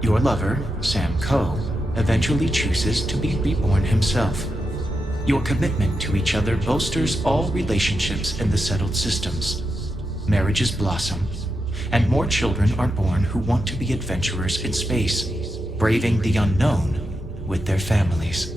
Your lover, Sam Coe, eventually chooses to be reborn himself. Your commitment to each other bolsters all relationships in the settled systems. Marriages blossom, and more children are born who want to be adventurers in space, braving the unknown with their families.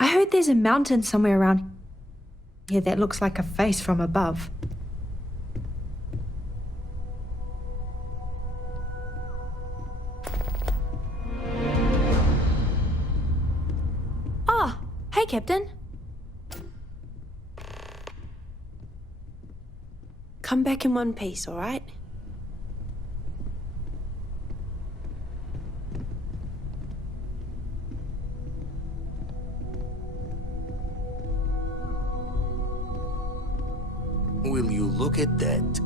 I heard there's a mountain somewhere around here that looks like a face from above. Ah, hey, Captain. Come back in one piece, all right? Will you look at that?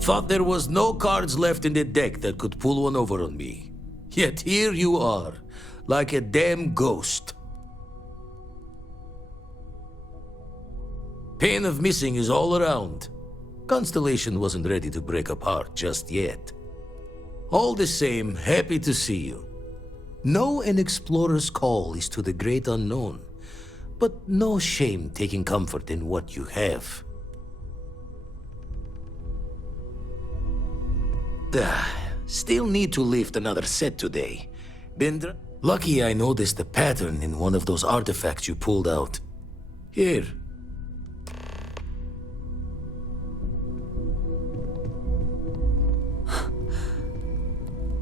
Thought there was no cards left in the deck that could pull one over on me. Yet here you are, like a damn ghost. Pain of missing is all around. Constellation wasn't ready to break apart just yet. All the same, happy to see you. Know an explorer's call is to the great unknown, but no shame taking comfort in what you have. Still need to lift another set today. Lucky I noticed a pattern in one of those artifacts you pulled out. Here.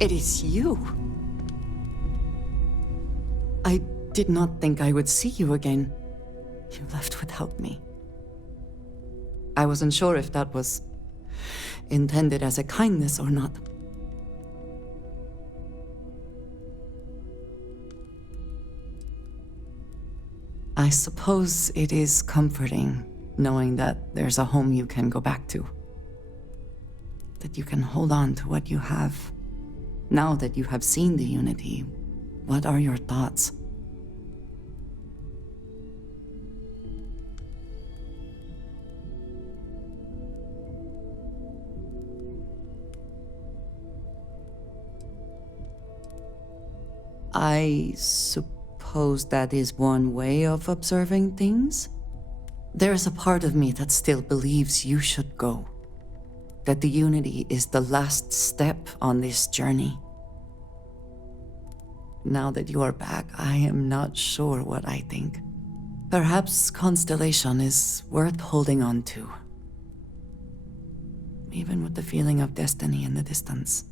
It is you. I did not think I would see you again. You left without me. I wasn't sure if that was intended as a kindness or not. I suppose it is comforting knowing that there's a home you can go back to. That you can hold on to what you have. Now that you have seen the Unity, what are your thoughts? I suppose that is one way of observing things? There's a part of me that still believes you should go. That the Unity is the last step on this journey. Now that you are back, I am not sure what I think. Perhaps Constellation is worth holding on to. Even with the feeling of destiny in the distance.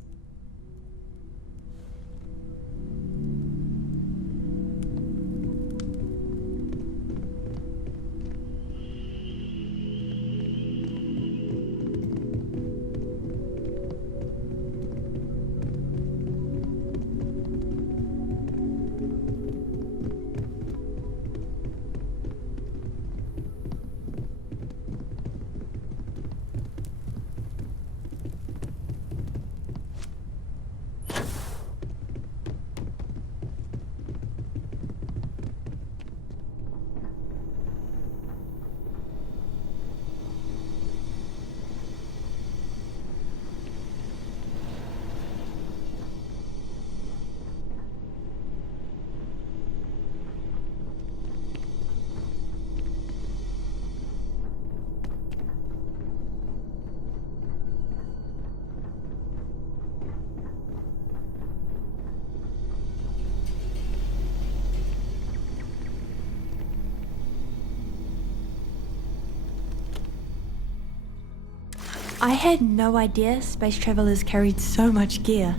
I had no idea space travelers carried so much gear.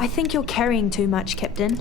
I think you're carrying too much, Captain.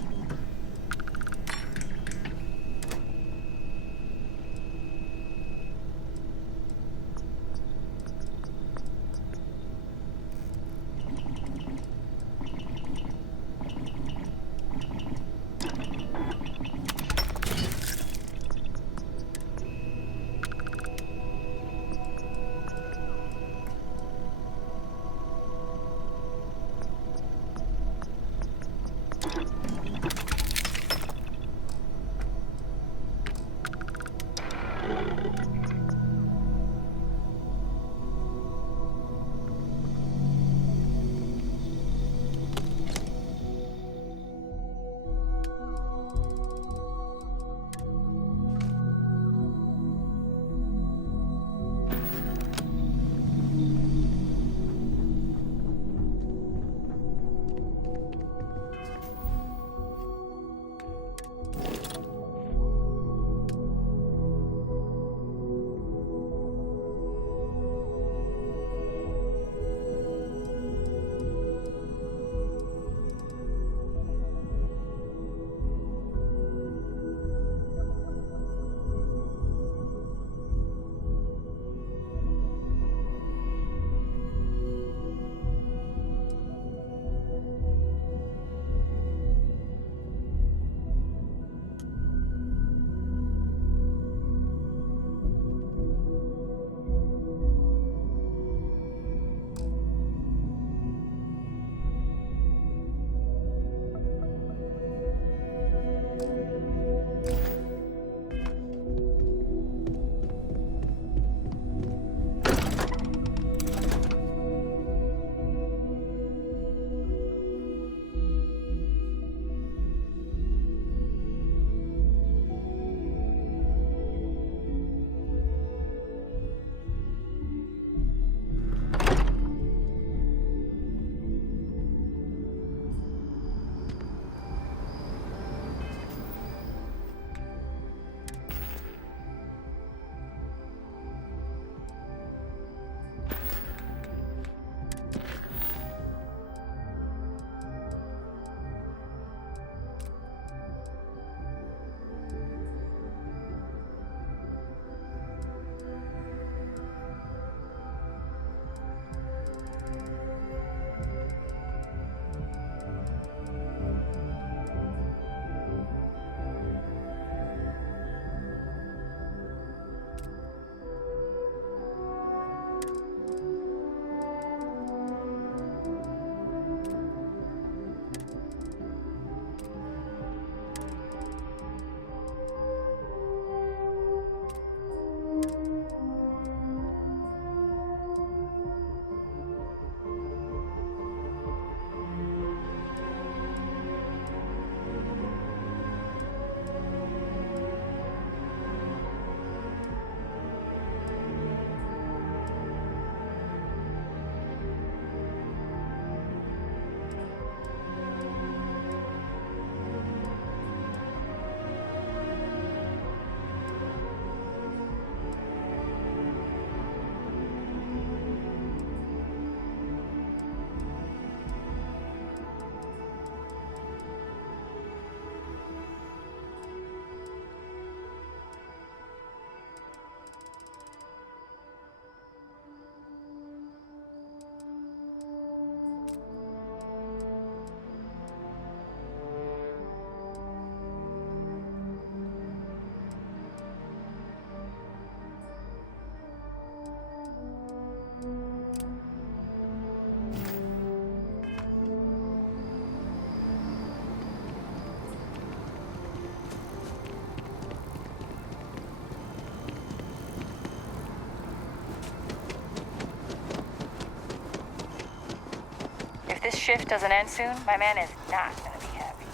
If this shift doesn't end soon, my man is not gonna be happy.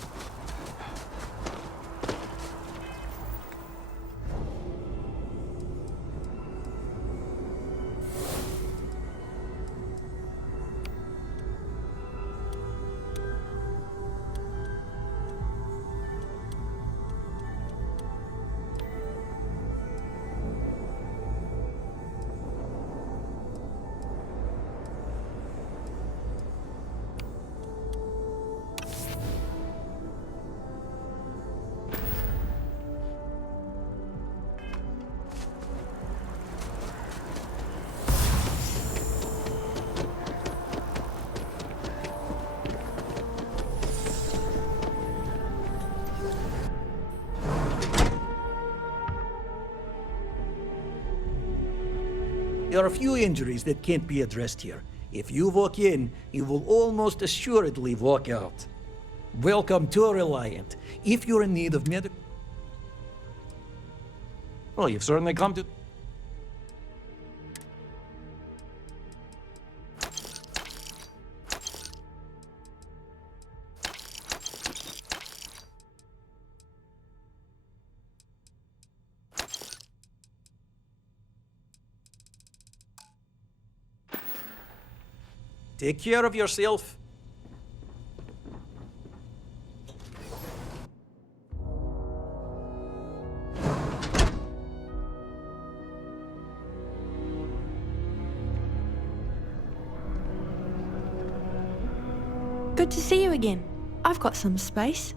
There are few injuries that can't be addressed here. If you walk in, you will almost assuredly walk out. Welcome to Reliant. If you're in need of medical... Well, you've certainly come to... Take care of yourself. Good to see you again. I've got some space.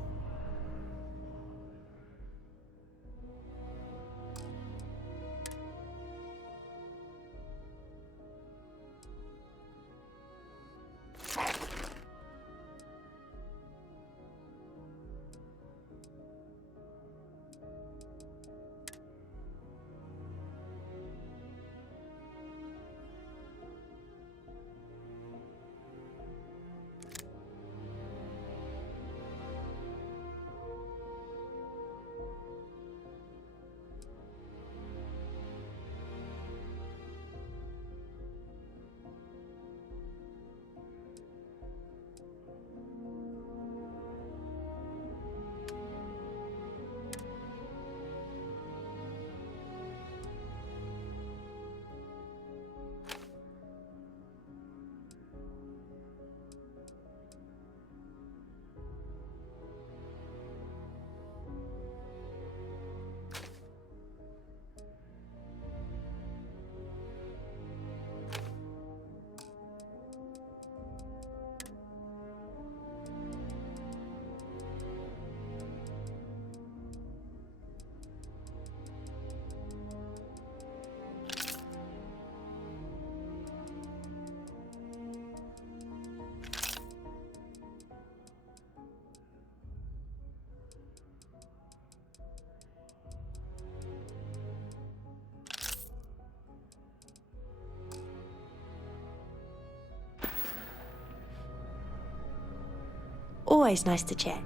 Always nice to chat.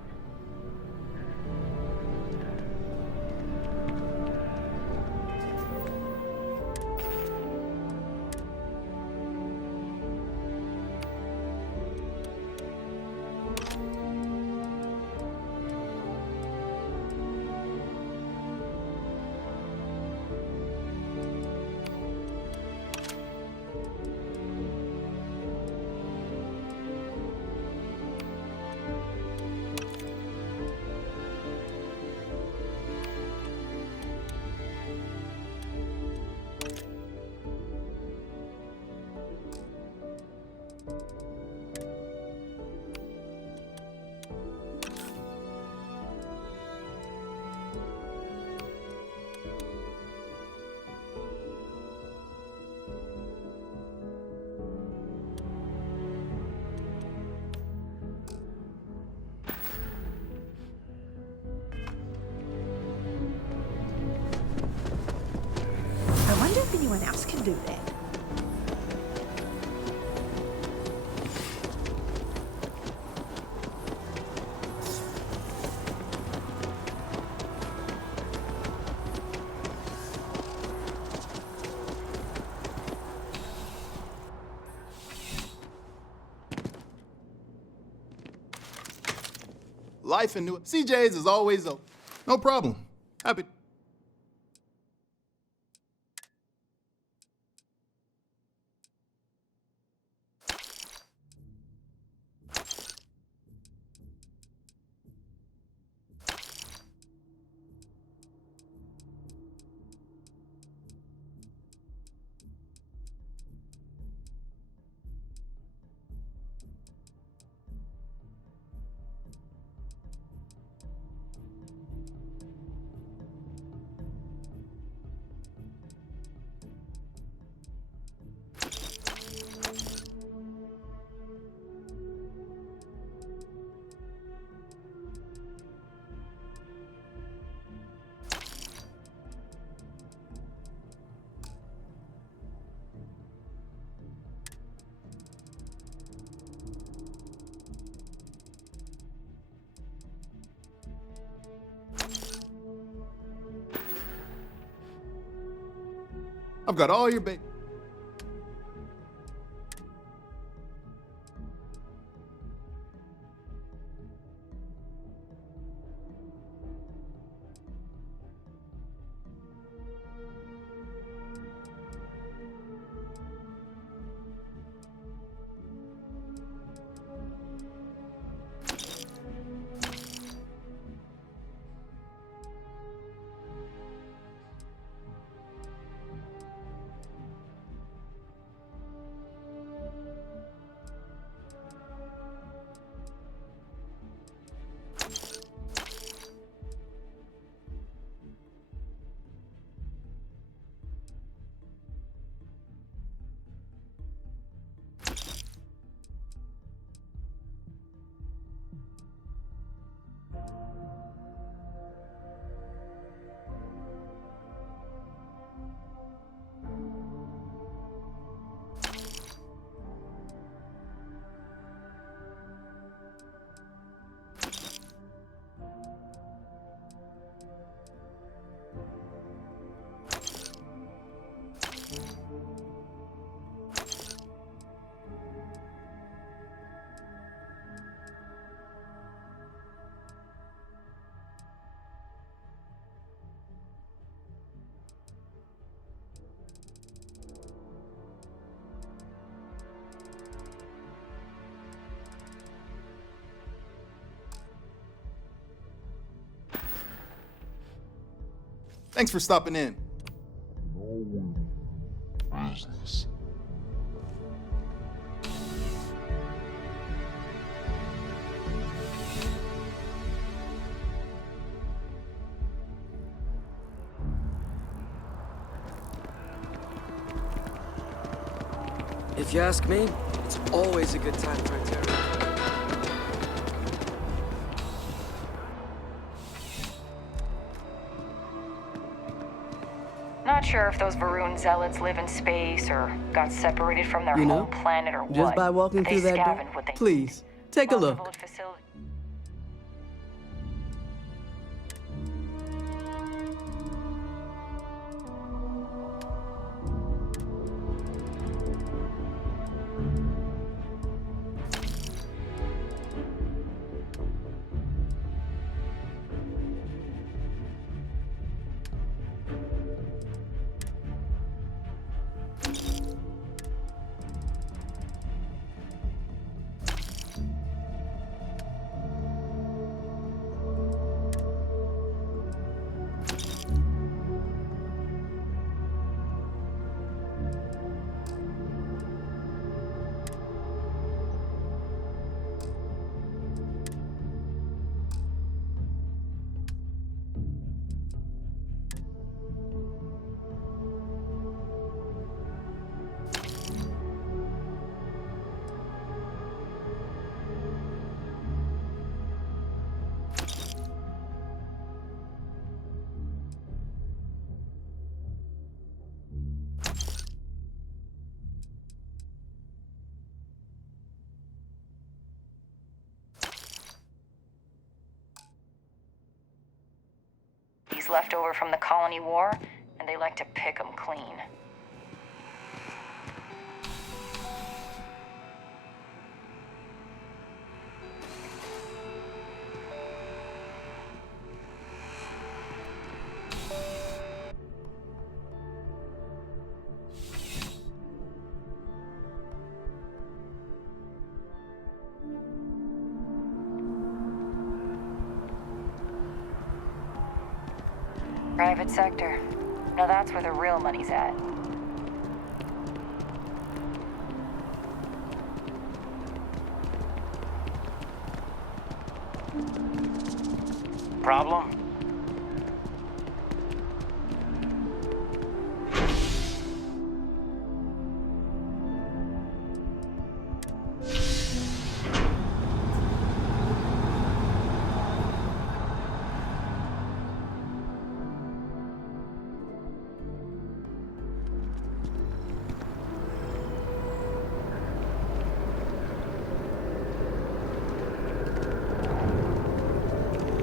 I wonder if anyone else can do that. Life in New CJ's is always open. No problem. Happy. I've got all your Thanks for stopping in. Business. If you ask me, it's always a good time for a terror. Not sure if those Varun zealots live in space or got separated from their You know, home planet or what. just by walking They through that door, scavenged what they please, take a Most look. village facility- He's left over from the colony war, and they like to pick 'em clean. Private sector. Now that's where the real money's at. Problem?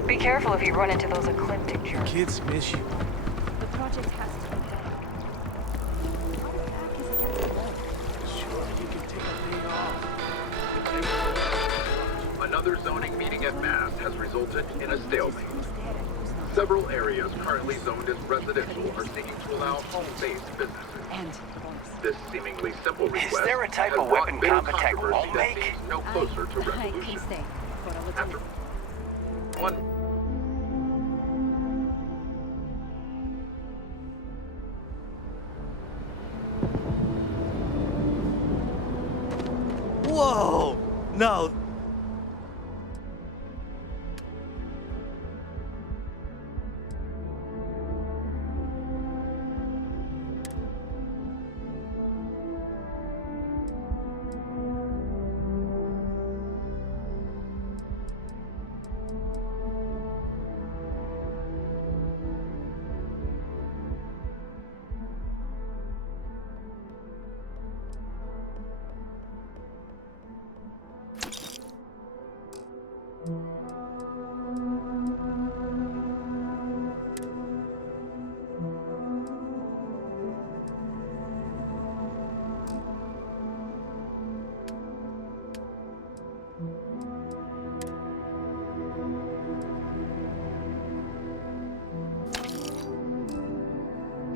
Be careful if you run into those ecliptic jerks. Kids miss you. The project has to be done. Another zoning meeting at Mass has resulted in a stalemate. Several areas currently zoned as residential are seeking to allow home-based businesses. This seemingly simple request Is there a type has of brought weapon bitter Compotech controversy won't that make? seems no closer to resolution. After one Whoa! No.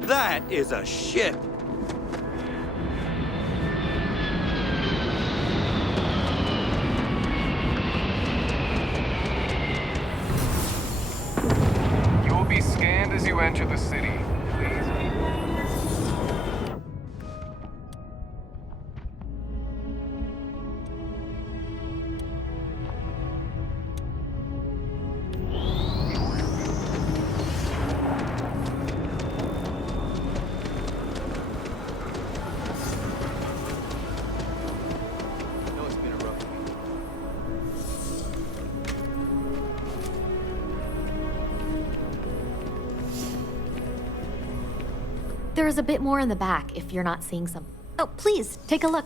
That is a ship. You will be scanned as you enter the city. Please. No, it's been a rough week. There is a bit more in the back if you're not seeing some. Oh, please, take a look.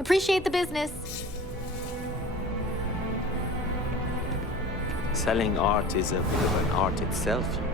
Appreciate the business. Selling art is a bit of an art itself, you know.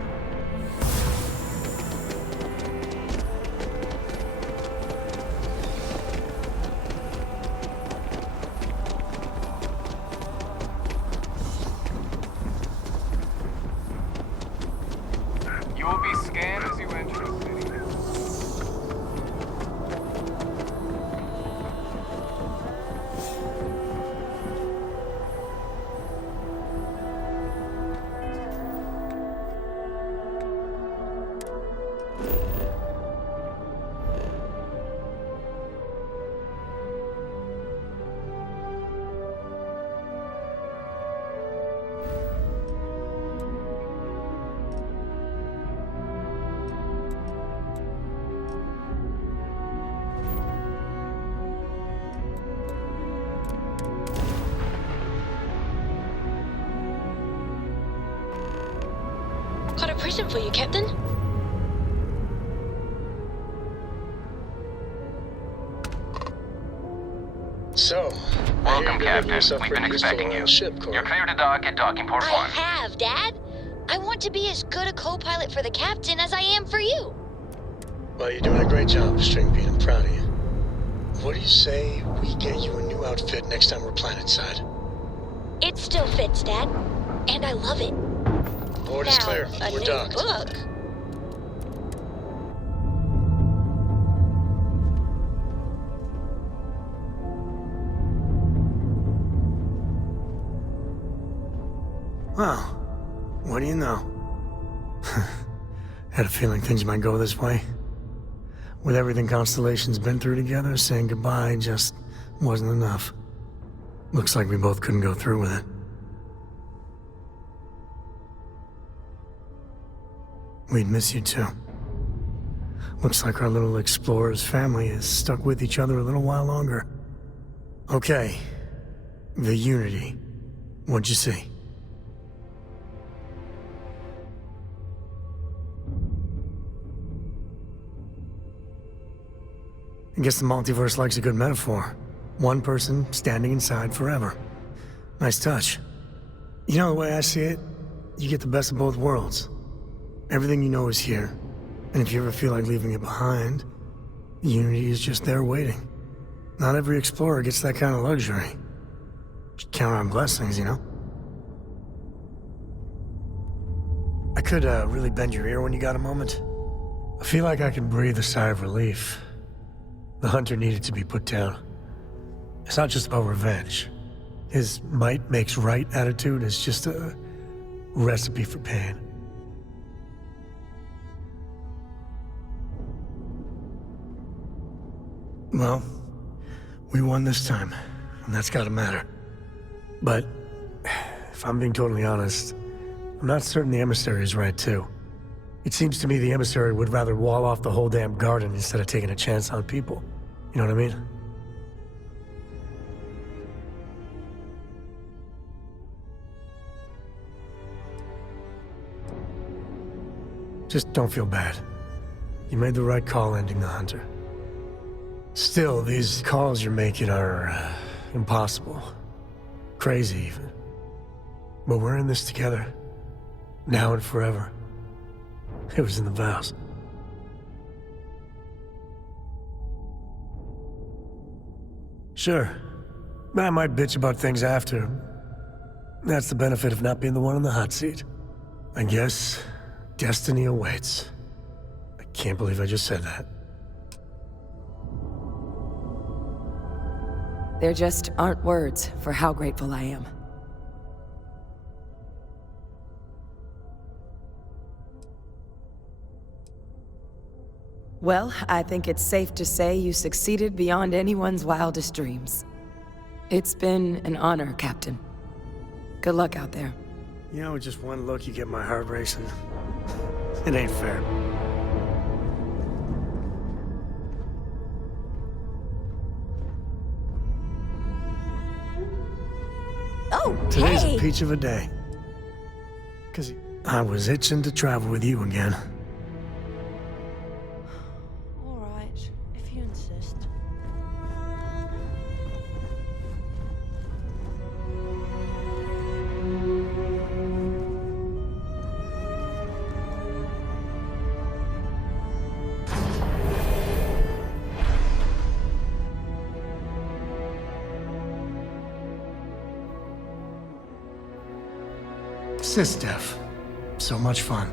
question for you, Captain. So, welcome, Captain. We've been expecting you. You're clear to dock at docking port 1. I have, Dad. I want to be as good a co-pilot for the captain as I am for you. Well, you're doing a great job, String Bean. I'm proud of you. What do you say we get you a new outfit next time we're planetside? It still fits, Dad. And I love it. Board is clear. We're docked. Book. Well, what do you know? Had a feeling things might go this way. With everything Constellation's been through together, saying goodbye just wasn't enough. Looks like we both couldn't go through with it. We'd miss you too. Looks like our little explorer's family is stuck with each other a little while longer. Okay. The Unity. What'd you see? I guess the multiverse likes a good metaphor. One person standing inside forever. Nice touch. You know the way I see it? You get the best of both worlds. Everything you know is here. And if you ever feel like leaving it behind, Unity is just there waiting. Not every explorer gets that kind of luxury. Just count on blessings, you know? I could really bend your ear when you got a moment. I feel like I can breathe a sigh of relief. The hunter needed to be put down. It's not just about revenge. His might makes right attitude is just a recipe for pain. Well, we won this time, and that's gotta matter. But, if I'm being totally honest, I'm not certain the emissary is right too. It seems to me the emissary would rather wall off the whole damn garden instead of taking a chance on people. You know what I mean? Just don't feel bad. You made the right call ending the hunter. Still, these calls you're making are impossible. Crazy even. But we're in this together. Now and forever. It was in the vows. Sure. I might bitch about things after. That's the benefit of not being the one in the hot seat. I guess destiny awaits. I can't believe I just said that. There just aren't words for how grateful I am. Well, I think it's safe to say you succeeded beyond anyone's wildest dreams. It's been an honor, Captain. Good luck out there. You know, with just one look, you get my heart racing. It ain't fair. Oh, Today's hey! a peach of a day. 'Cause I was itching to travel with you again. Alright, if you insist. Sysdef. So much fun.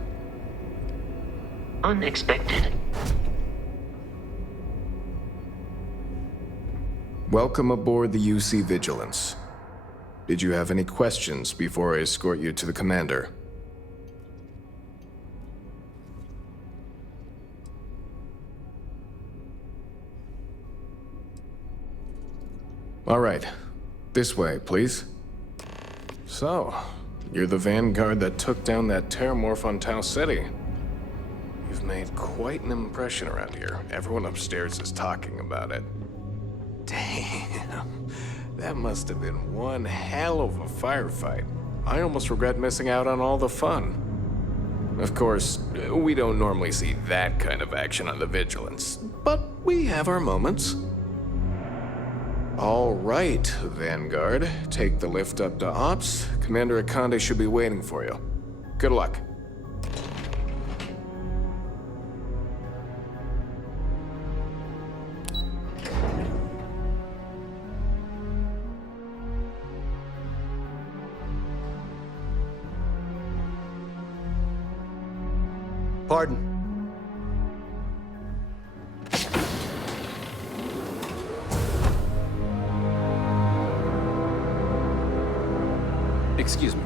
Unexpected. Welcome aboard the UC Vigilance. Did you have any questions before I escort you to the commander? All right. This way, please. So, you're the vanguard that took down that terramorph on Tau City. You've made quite an impression around here. Everyone upstairs is talking about it. Damn. That must have been one hell of a firefight. I almost regret missing out on all the fun. Of course, we don't normally see that kind of action on the Vigilance, but we have our moments. All right, Vanguard. Take the lift up to Ops. Commander Akande should be waiting for you. Good luck. Pardon. Excuse me.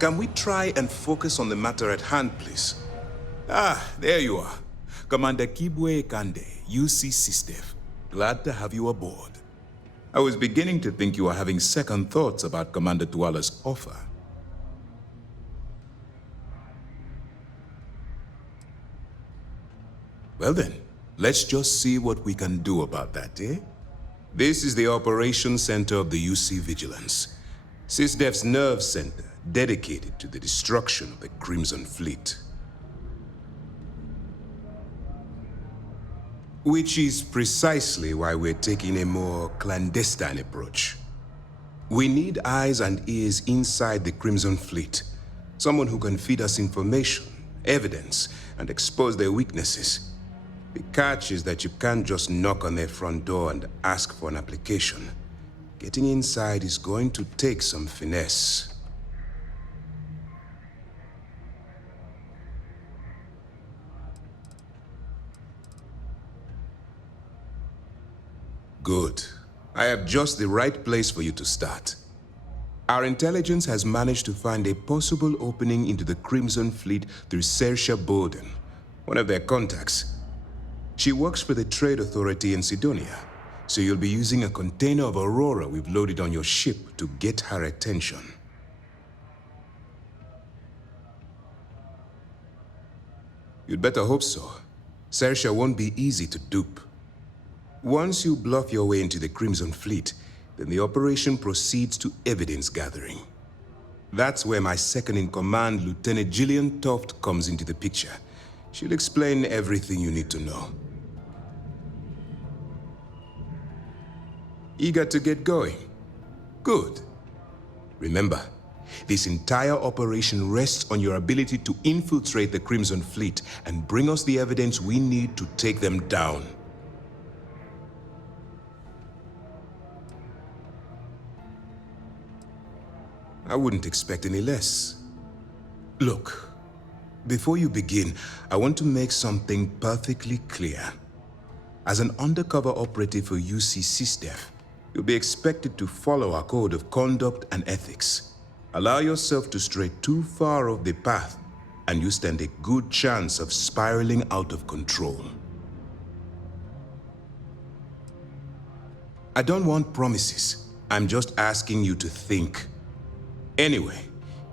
Can we try and focus on the matter at hand, please? Ah, there you are. Commander Kibwe Kande, UC SysDev. Glad to have you aboard. I was beginning to think you were having second thoughts about Commander Tuala's offer. Well then, let's just see what we can do about that, eh? This is the operations center of the UC Vigilance. SysDev's nerve center, dedicated to the destruction of the Crimson Fleet. Which is precisely why we're taking a more clandestine approach. We need eyes and ears inside the Crimson Fleet. Someone who can feed us information, evidence, and expose their weaknesses. The catch is that you can't just knock on their front door and ask for an application. Getting inside is going to take some finesse. Good. I have just the right place for you to start. Our intelligence has managed to find a possible opening into the Crimson Fleet through Saoirse Bowden, one of their contacts. She works for the Trade Authority in Sidonia, so you'll be using a container of Aurora we've loaded on your ship to get her attention. You'd better hope so. Saoirse won't be easy to dupe. Once you bluff your way into the Crimson Fleet, then the operation proceeds to evidence gathering. That's where my second-in-command, Lieutenant Gillian Toft, comes into the picture. She'll explain everything you need to know. Eager to get going? Good. Remember, this entire operation rests on your ability to infiltrate the Crimson Fleet and bring us the evidence we need to take them down. I wouldn't expect any less. Look, before you begin, I want to make something perfectly clear. As an undercover operative for UC SysDev, you'll be expected to follow our code of conduct and ethics. Allow yourself to stray too far off the path, and you stand a good chance of spiraling out of control. I don't want promises. I'm just asking you to think. Anyway,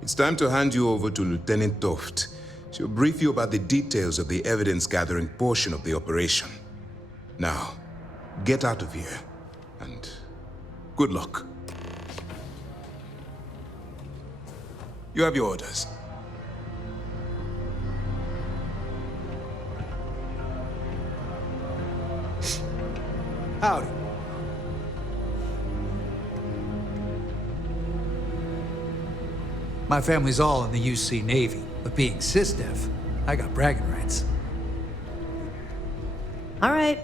it's time to hand you over to Lieutenant Toft. She'll brief you about the details of the evidence-gathering portion of the operation. Now, get out of here, and good luck. You have your orders. Howdy. My family's all in the UC Navy, but being SysDev, I got bragging rights. All right,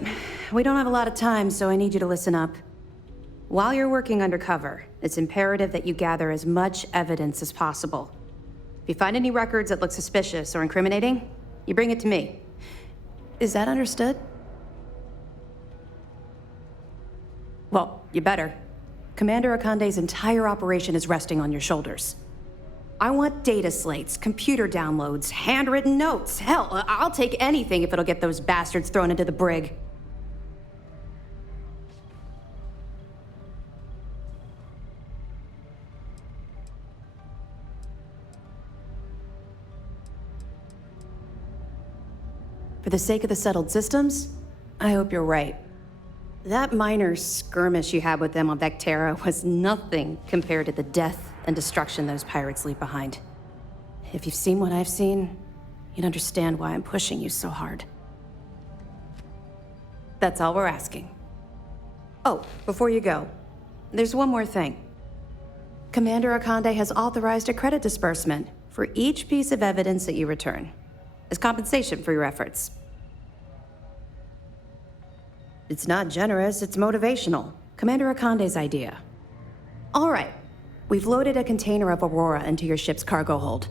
we don't have a lot of time, so I need you to listen up. While you're working undercover, it's imperative that you gather as much evidence as possible. If you find any records that look suspicious or incriminating, you bring it to me. Is that understood? Well, you better. Commander Akande's entire operation is resting on your shoulders. I want data slates, computer downloads, handwritten notes. Hell, I'll take anything if it'll get those bastards thrown into the brig. For the sake of the settled systems, I hope you're right. That minor skirmish you had with them on Vectera was nothing compared to the death and destruction those pirates leave behind. If you've seen what I've seen, you'd understand why I'm pushing you so hard. That's all we're asking. Oh, before you go, there's one more thing. Commander Akande has authorized a credit disbursement for each piece of evidence that you return, as compensation for your efforts. It's not generous, it's motivational. Commander Akande's idea. All right, we've loaded a container of Aurora into your ship's cargo hold.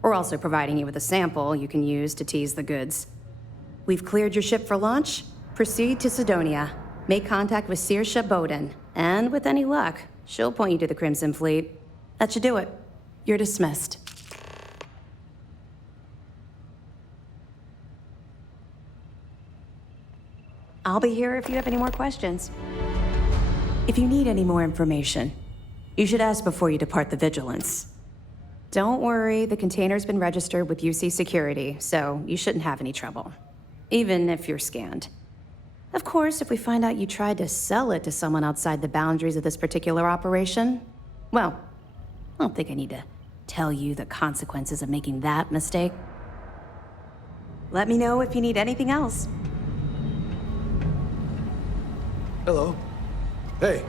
We're also providing you with a sample you can use to tease the goods. We've cleared your ship for launch. Proceed to Sidonia. Make contact with Saoirse Bowden, and with any luck, she'll point you to the Crimson Fleet. That should do it. You're dismissed. I'll be here if you have any more questions. If you need any more information, you should ask before you depart the Vigilance. Don't worry, the container's been registered with UC Security, so you shouldn't have any trouble, even if you're scanned. Of course, if we find out you tried to sell it to someone outside the boundaries of this particular operation, well, I don't think I need to tell you the consequences of making that mistake. Let me know if you need anything else. Hello. Hey.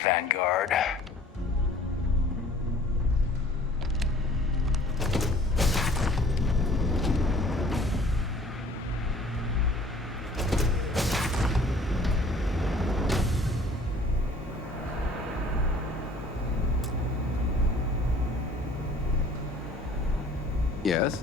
Vanguard. Yes?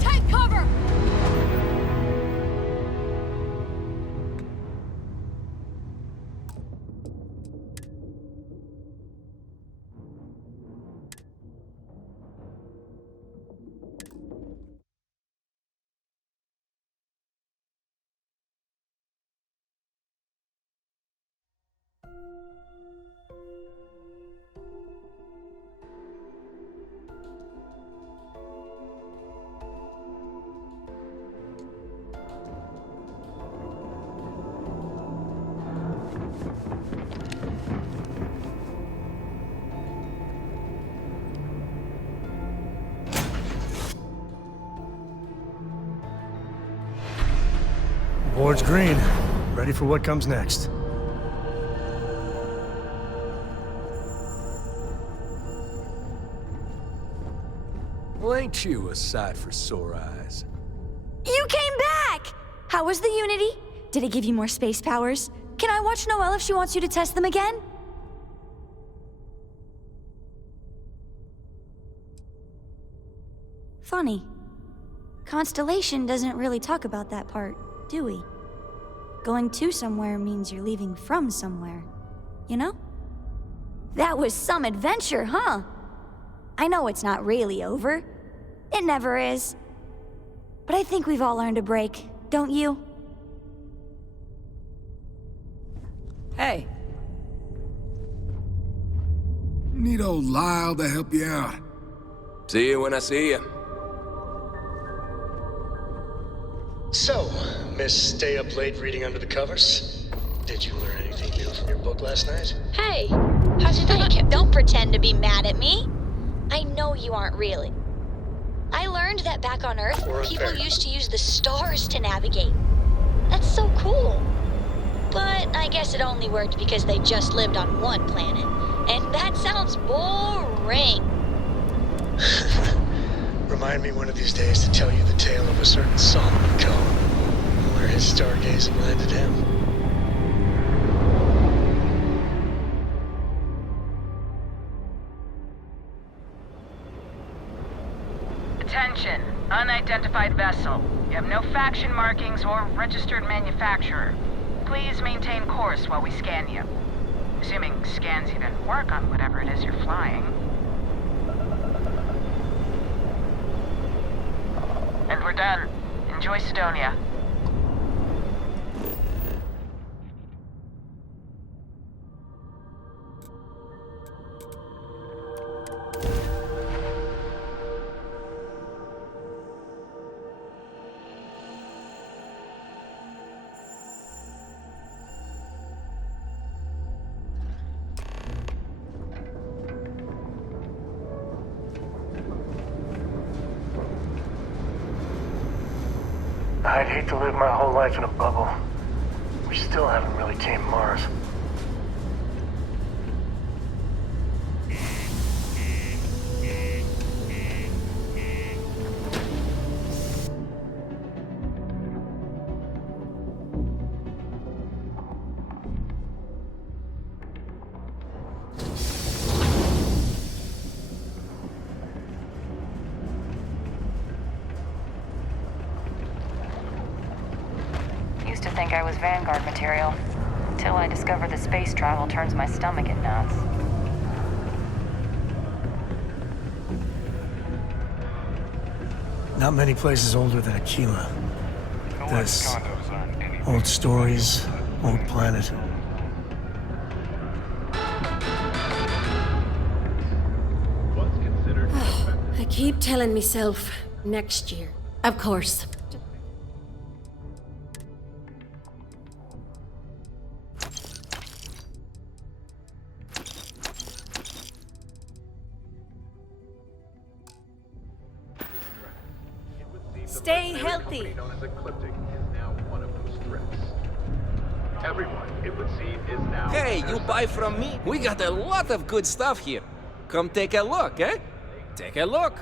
Take cover! Board's green. Ready for what comes next. Well, ain't you a sight for sore eyes? You came back! How was the Unity? Did it give you more space powers? Can I watch Noelle if she wants you to test them again? Funny. Constellation doesn't really talk about that part, do we? Going to somewhere means you're leaving from somewhere, you know? That was some adventure, huh? I know it's not really over. It never is. But I think we've all earned a break, don't you? Hey. Need old Lyle to help you out. See you when I see you. So, Miss Stay Up Late reading under the covers? Did you learn anything new from your book last night? Hey, how's it think? Don't pretend to be mad at me. I know you aren't really. I learned that back on Earth, people used to use the stars to navigate. That's so cool. But I guess it only worked because they just lived on one planet. And that sounds boring. Remind me one of these days to tell you the tale of a certain Solomon Coe, where his stargazing landed him. Attention, unidentified vessel. You have no faction markings or registered manufacturer. Please maintain course while we scan you. Assuming scans even work on whatever it is you're flying. And we're done. Enjoy Sidonia. I'd hate to live my whole life in a bubble. We still haven't really tamed Mars. Used to think I was Vanguard material, until I discovered that space travel turns my stomach in knots. Not many places older than Aquila. This. Old stories, old planet. I keep telling myself, next year. Of course. Stay healthy. Known as Ecliptic is now one of those threats. Everyone, it would seem, is now. Hey, you buy from me? We got a lot of good stuff here. Come take a look, eh? Take a look.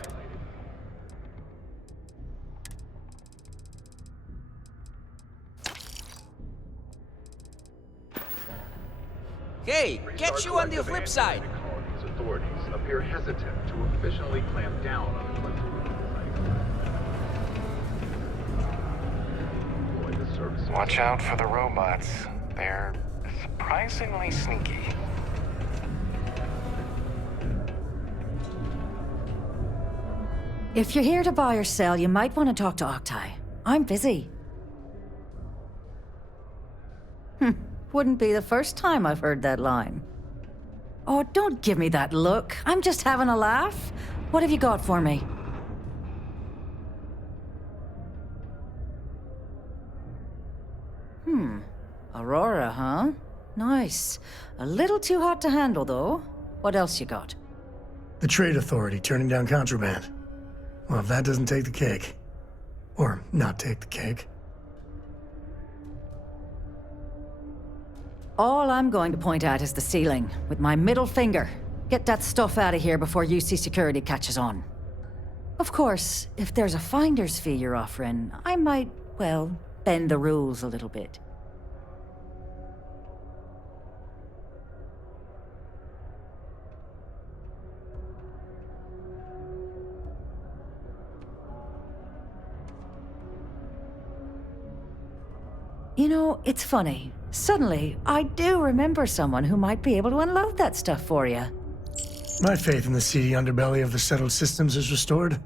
Hey, catch you on the flip side. Authorities appear hesitant to officially clamp down on Ecliptic. Watch out for the robots. They're surprisingly sneaky. If you're here to buy or sell, you might want to talk to Octai. I'm busy. Wouldn't be the first time I've heard that line. Oh, don't give me that look. I'm just having a laugh. What have you got for me? Aurora, huh? Nice. A little too hot to handle, though. What else you got? The Trade Authority turning down contraband. Well, if that doesn't take the cake. Or not take the cake. All I'm going to point at is the ceiling, with my middle finger. Get that stuff out of here before UC security catches on. Of course, if there's a finder's fee you're offering, I might, well, bend the rules a little bit. You know, it's funny. Suddenly, I do remember someone who might be able to unload that stuff for you. My faith in the seedy underbelly of the settled systems is restored.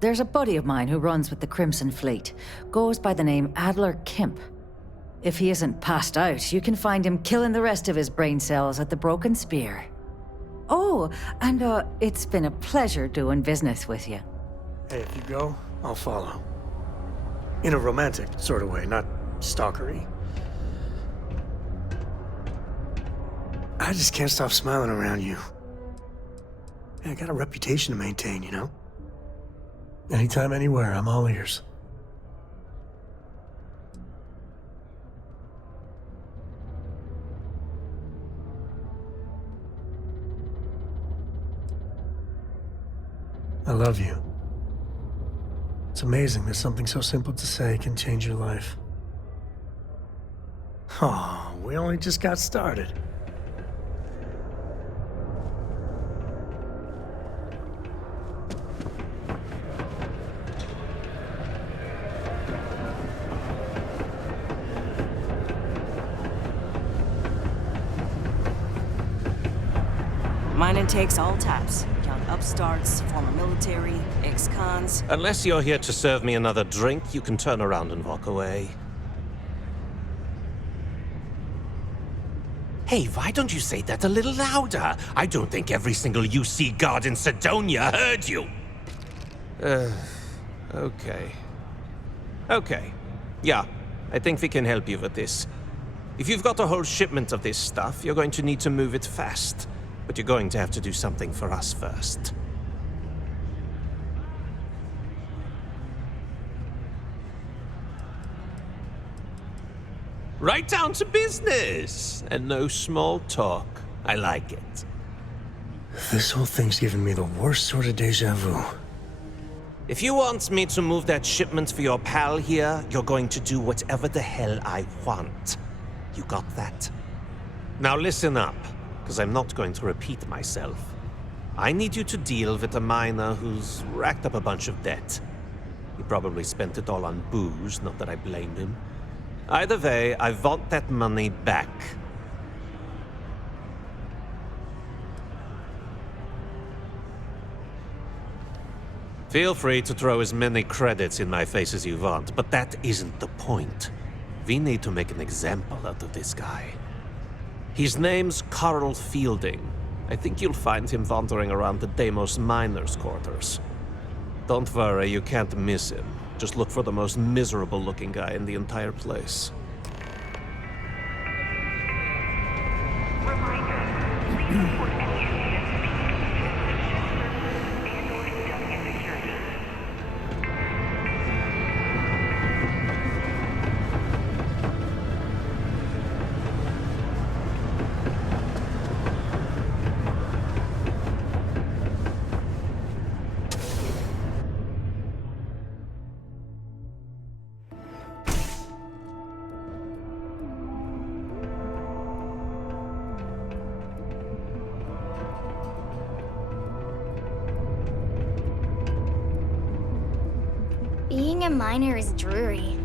There's a buddy of mine who runs with the Crimson Fleet. Goes by the name Adler Kemp. If he isn't passed out, you can find him killing the rest of his brain cells at the Broken Spear. Oh, and it's been a pleasure doing business with you. Hey, if you go, I'll follow. In a romantic sort of way, not stalkery. I just can't stop smiling around you. I got a reputation to maintain, you know? Anytime, anywhere, I'm all ears. I love you. It's amazing that something so simple to say can change your life. Oh, we only just got started. Mining takes all types. Young upstarts, former military, ex-cons. Unless you're here to serve me another drink, you can turn around and walk away. Hey, why don't you say that a little louder? I don't think every single UC guard in Sidonia heard you. Okay. Okay. Yeah, I think we can help you with this. If you've got a whole shipment of this stuff, you're going to need to move it fast. But you're going to have to do something for us first. Right down to business! And no small talk. I like it. This whole thing's giving me the worst sort of déjà vu. If you want me to move that shipment for your pal here, you're going to do whatever the hell I want. You got that? Now listen up. Because I'm not going to repeat myself. I need you to deal with a miner who's racked up a bunch of debt. He probably spent it all on booze, not that I blame him. Either way, I want that money back. Feel free to throw as many credits in my face as you want, but that isn't the point. We need to make an example out of this guy. His name's Carl Fielding. I think you'll find him wandering around the Deimos miners' quarters. Don't worry, you can't miss him. Just look for the most miserable-looking guy in the entire place. Being a miner is dreary.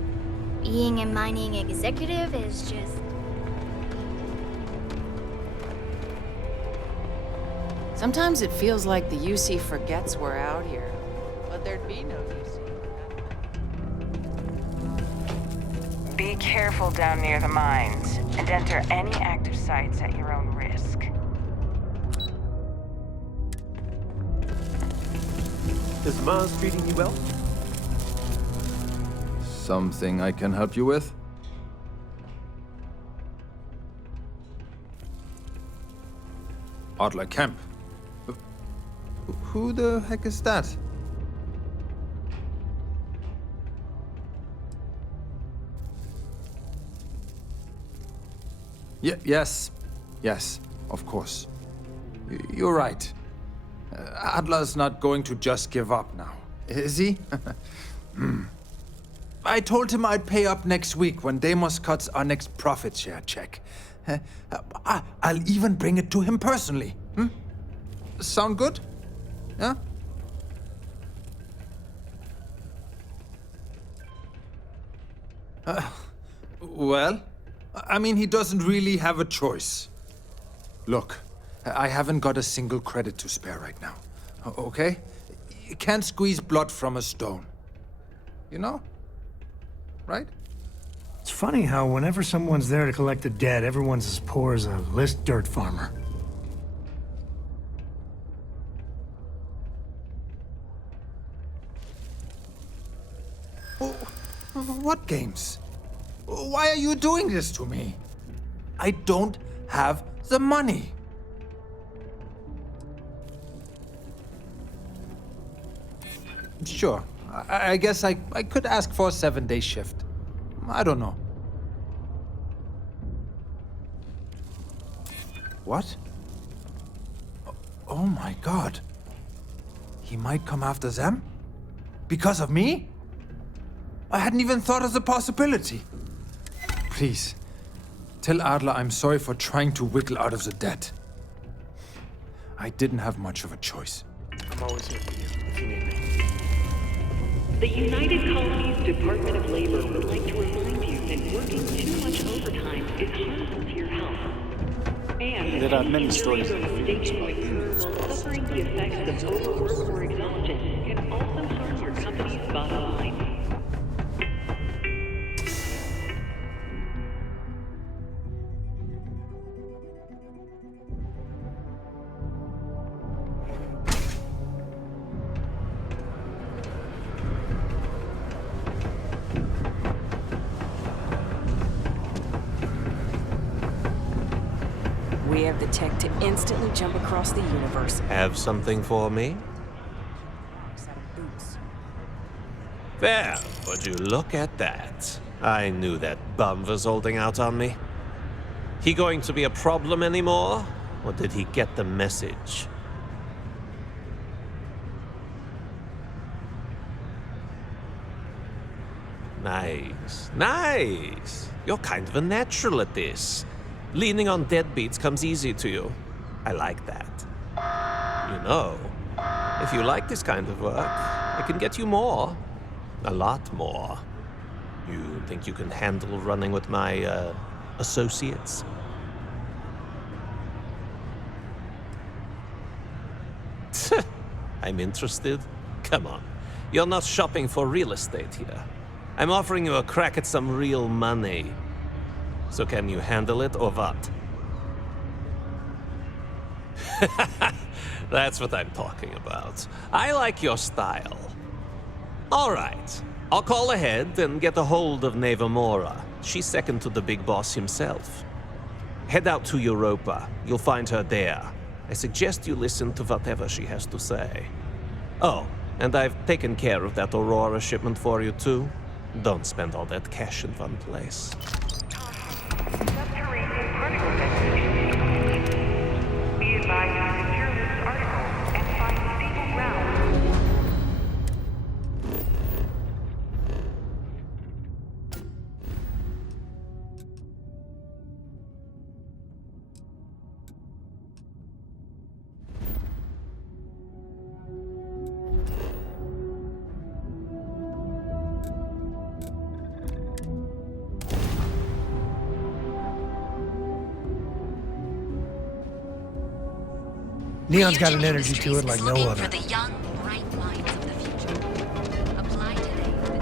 Being a mining executive is just... Sometimes it feels like the UC forgets we're out here, but there'd be no UC. Be careful down near the mines, and enter any active sites at your own risk. Is Mars treating you well? Something I can help you with? Adler Kemp. Who the heck is that? Yes, of course. You're right. Adler's not going to just give up now, is he? I told him I'd pay up next week when Deimos cuts our next profit share check. I'll even bring it to him personally. Sound good? Yeah? Well, I mean, he doesn't really have a choice. Look, I haven't got a single credit to spare right now, okay? You can't squeeze blood from a stone. You know? Right? It's funny how whenever someone's there to collect the debt, everyone's as poor as a list dirt farmer. What games? Why are you doing this to me? I don't have the money. Sure, I guess I could ask for a 7-day shift. I don't know. What? Oh my god. He might come after them? Because of me? I hadn't even thought of the possibility. Please, tell Adler I'm sorry for trying to wiggle out of the debt. I didn't have much of a choice. I'm always here for you, if you need me. The United Colonies Department of Labor would like to remind you that working too much overtime is harmful to your health. And There are many stories of mistaken labor while suffering the effects of overwork or exhaustion can also harm your company's bottom line. We have the tech to instantly jump across the universe. Have something for me? There, would you look at that? I knew that bum was holding out on me. He going to be a problem anymore? Or did he get the message? Nice, nice. You're kind of a natural at this. Leaning on deadbeats comes easy to you. I like that. You know, if you like this kind of work, I can get you more. A lot more. You think you can handle running with my, associates? I'm interested? Come on. You're not shopping for real estate here. I'm offering you a crack at some real money. So can you handle it or what? That's what I'm talking about. I like your style. All right. I'll call ahead and get a hold of Nevamora. She's second to the big boss himself. Head out to Europa. You'll find her there. I suggest you listen to whatever she has to say. Oh, and I've taken care of that Aurora shipment for you too. Don't spend all that cash in one place. Subterranean particle investigation. Be advised to secure this article and find stable ground. Neon's got an energy to it like no other. For the young, bright minds of the future. Apply today.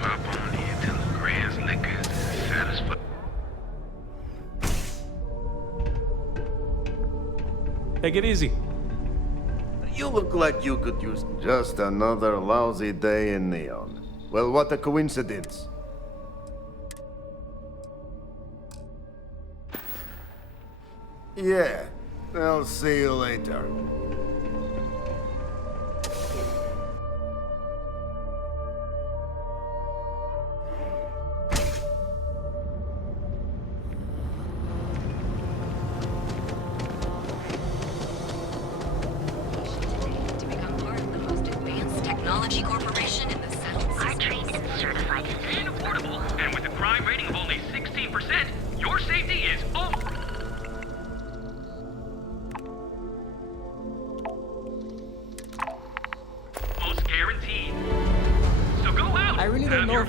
Pop on here till the grass liquors satisfied. Take it easy. You look like you could use just another lousy day in Neon. Well, what a coincidence. Yeah, I'll see you later. To become part of the most advanced technology corporation in the South. I trained and certified. And affordable. And with a crime rating of only 16%, your safety is over.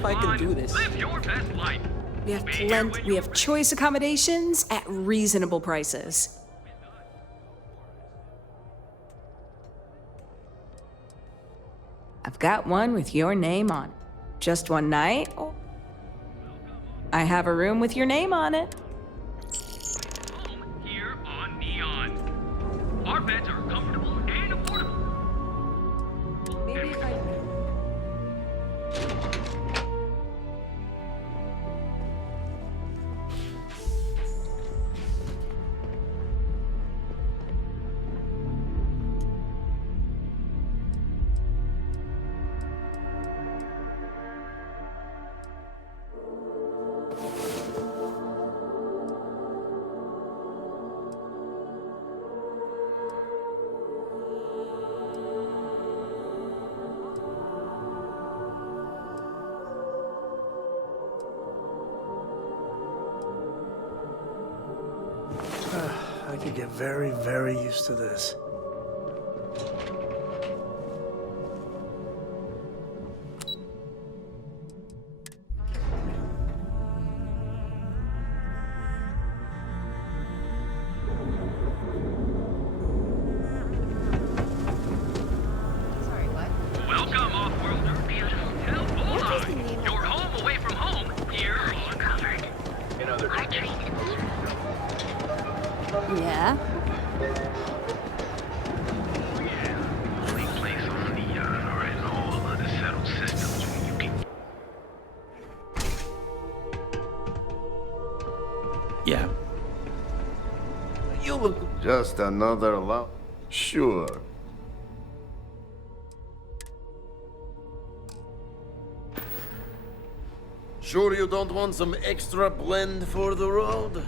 if I can do this. Live your best life. We have choice accommodations at reasonable prices. I've got one with your name on it. Just one night? I have a room with your name on it. Home here on Neon. Our beds are comfortable and affordable. Maybe if I... I could get very, very used to this. Welcome, off-worlder. Beautiful. Tell Bullseye. Your home away from home here on covered. In other Yeah? Only place on Neon or in all other settled systems where you can... Yeah. You look just another Sure. Sure you don't want some extra blend for the road?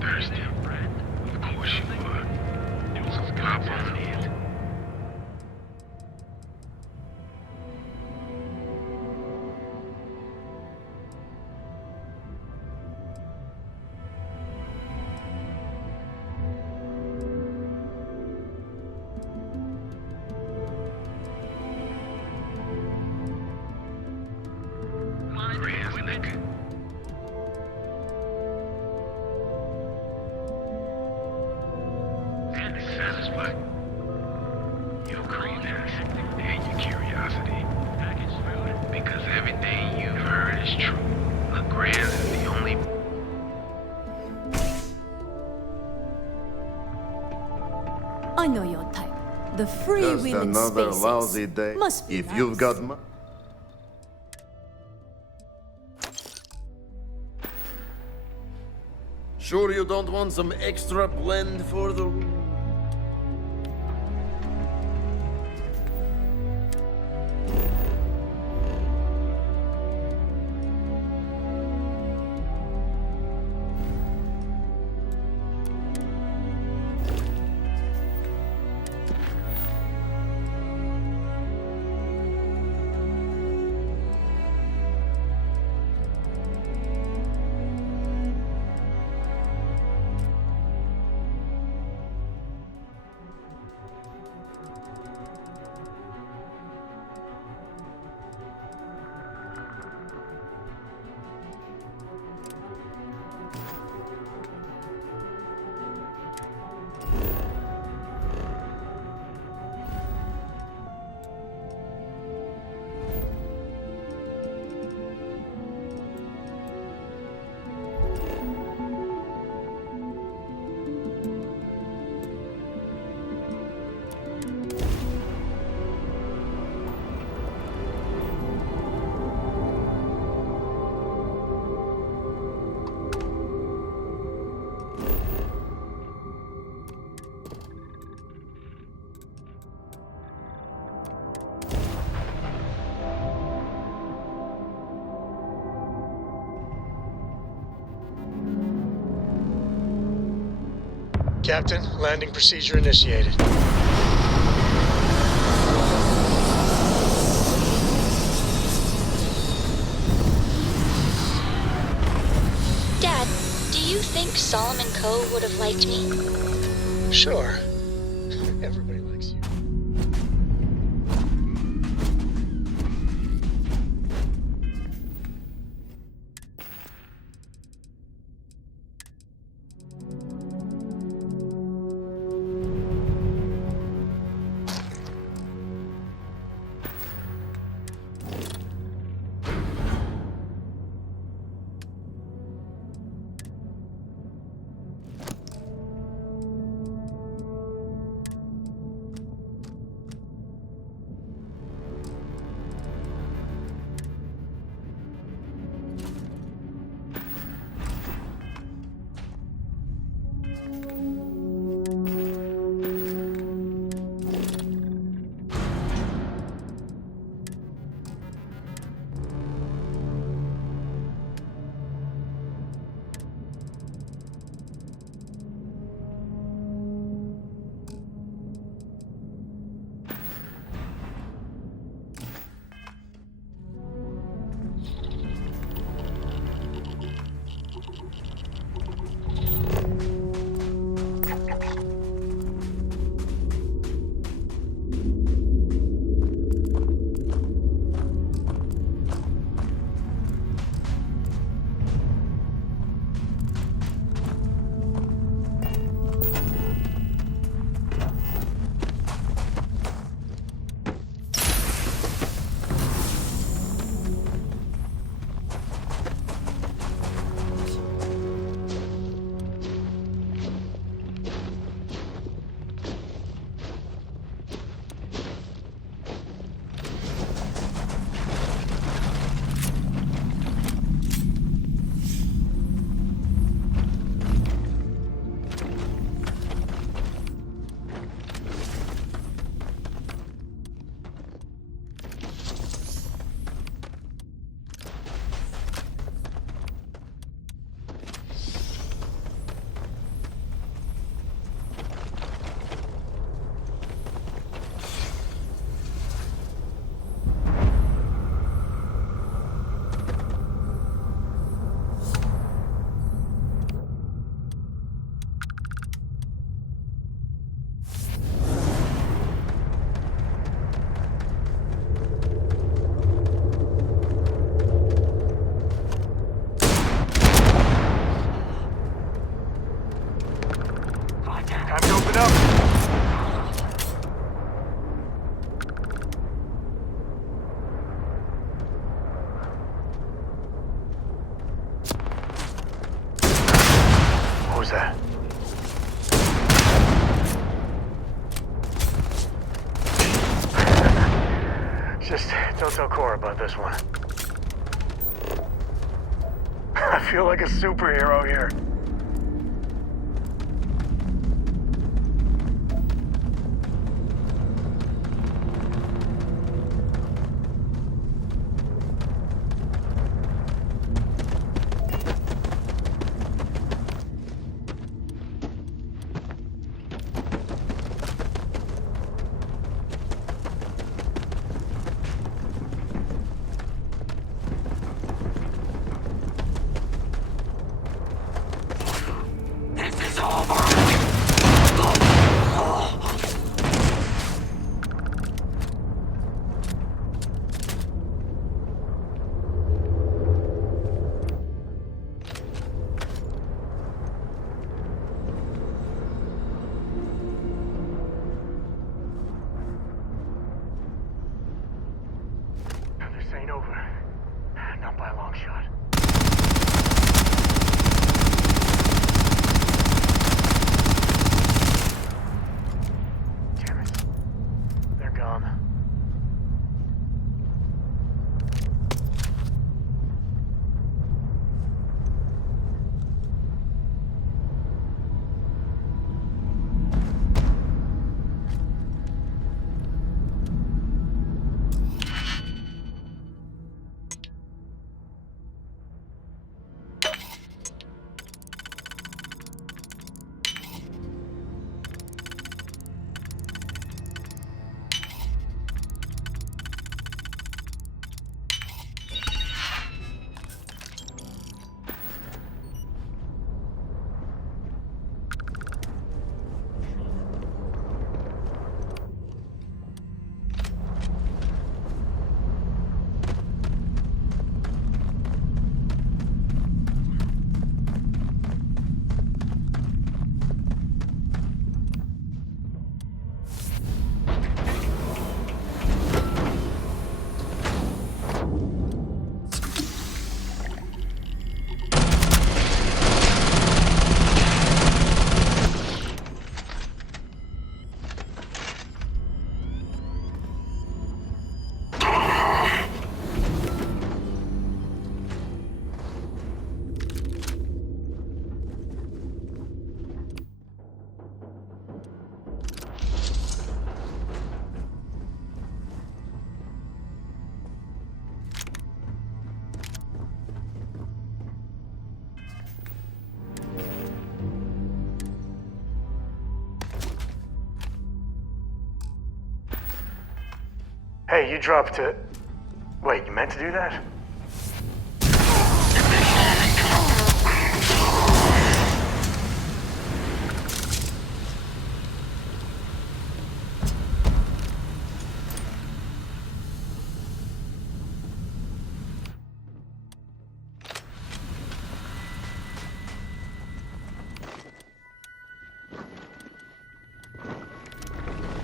Thirsty, friend? Of course you would. It was a pop on it. Satisfied. Your cravings and your curiosity. Because everything you've heard is true. LeGrand is the only... I know your type. The Just free-wheeling another spaces. lousy day. Must be If nice. you've got Sure you don't want some extra blend for the... Captain, landing procedure initiated. Dad, do you think think Solomon Coe would have liked me? Sure. Everybody likes you. Just don't tell Cora about this one. I feel like a superhero here. Hey, you dropped it. Wait, you meant to do that?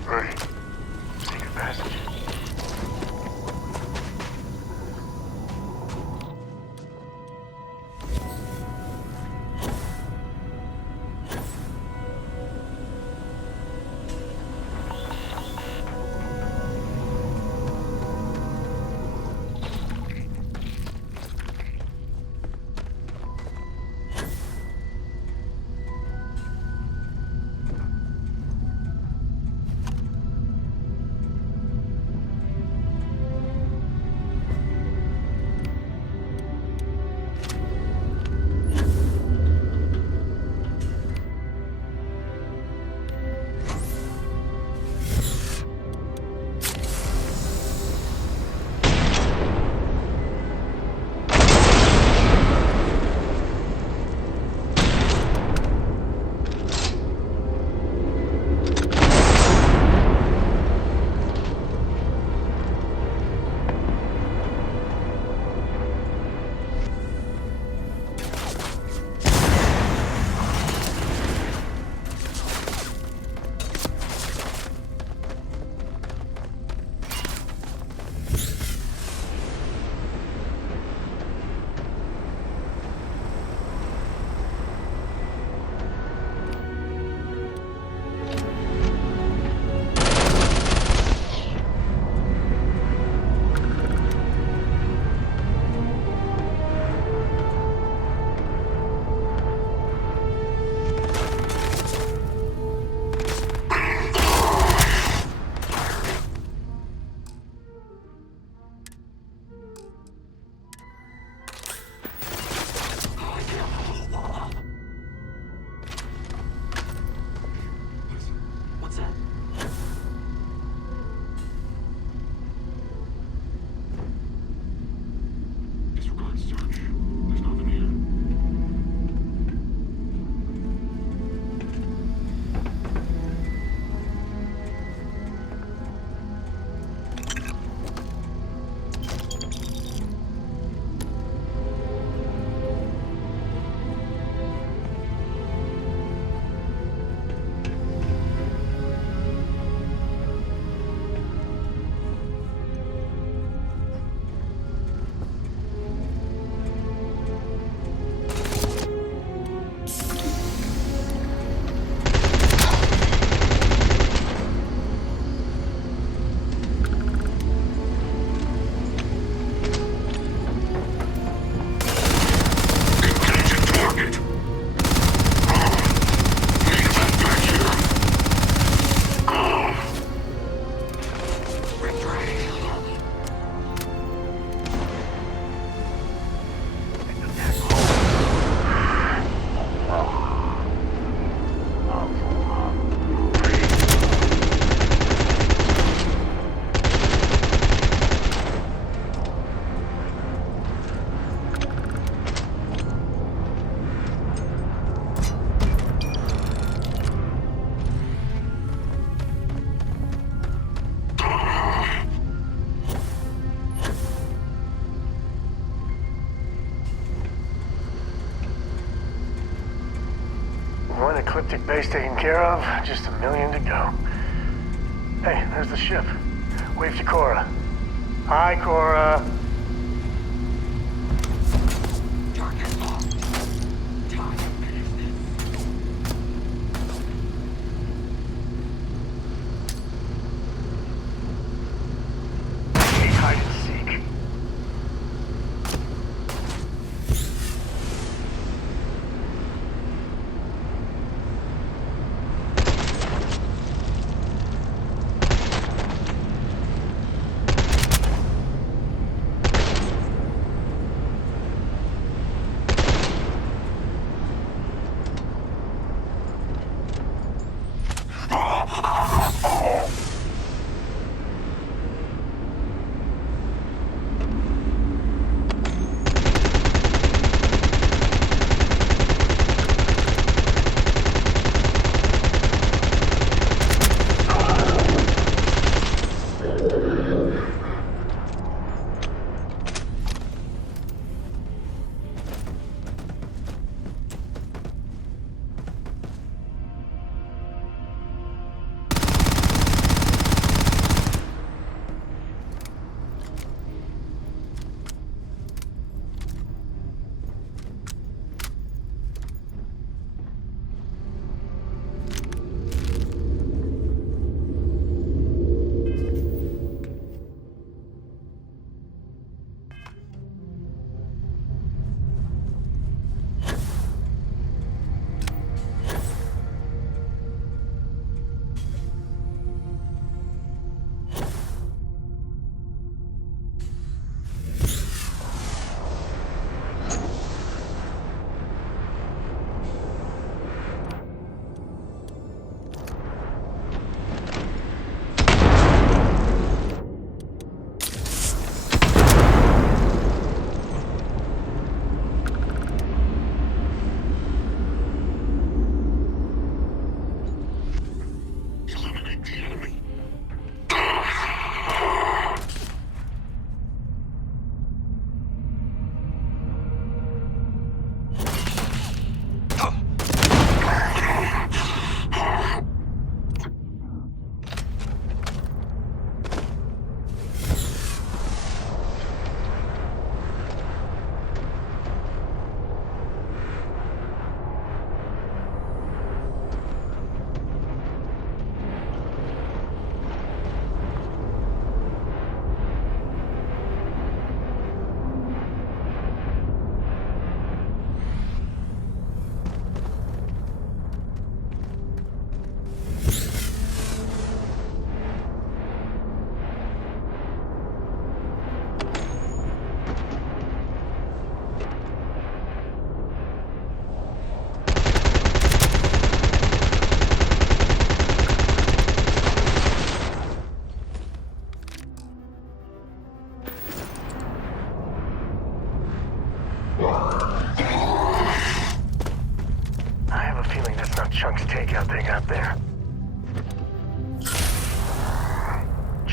Right. Take a passage. One ecliptic base taken care of, just 1 million to go. Hey, there's the ship. Wave to Cora. Hi, Cora. Hide and seek.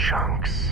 chunks.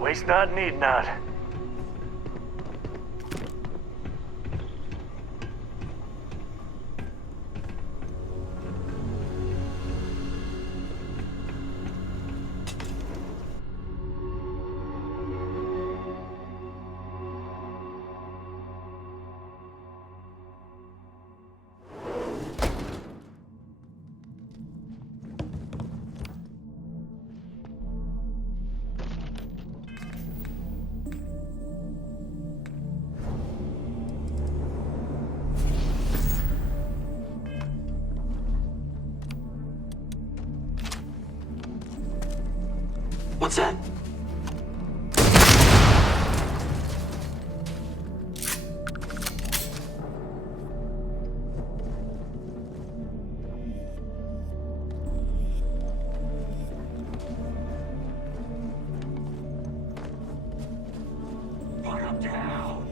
Waste not, need not. What's that? Put 'em down.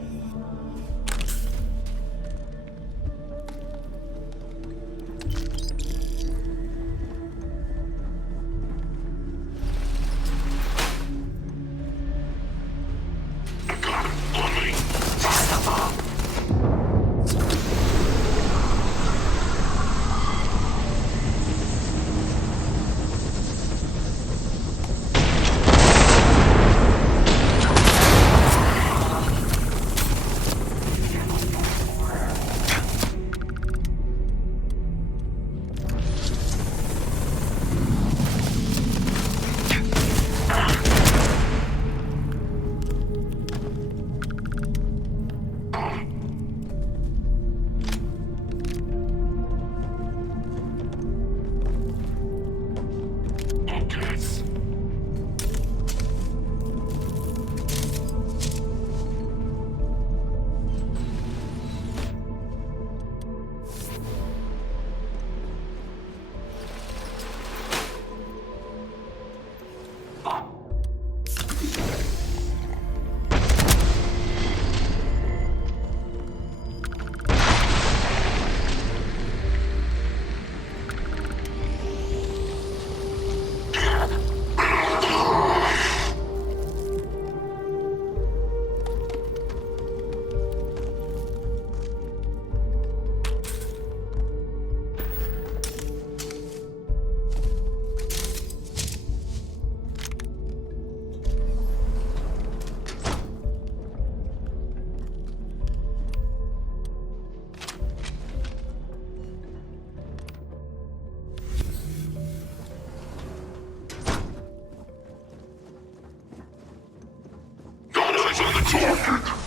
target.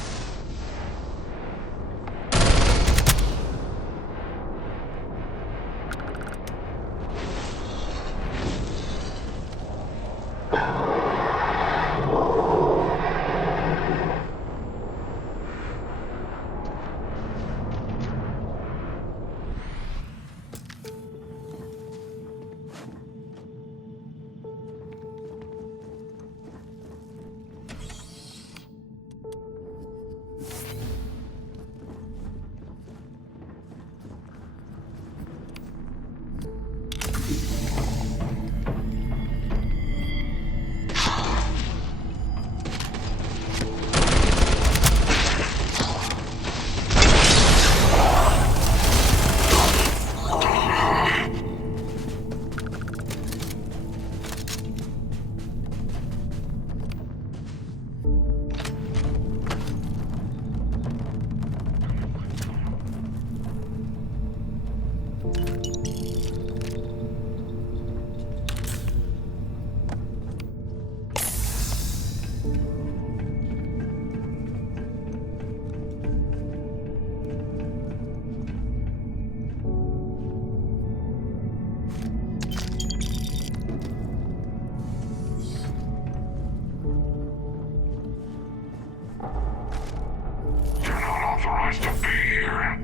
To be here.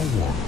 How long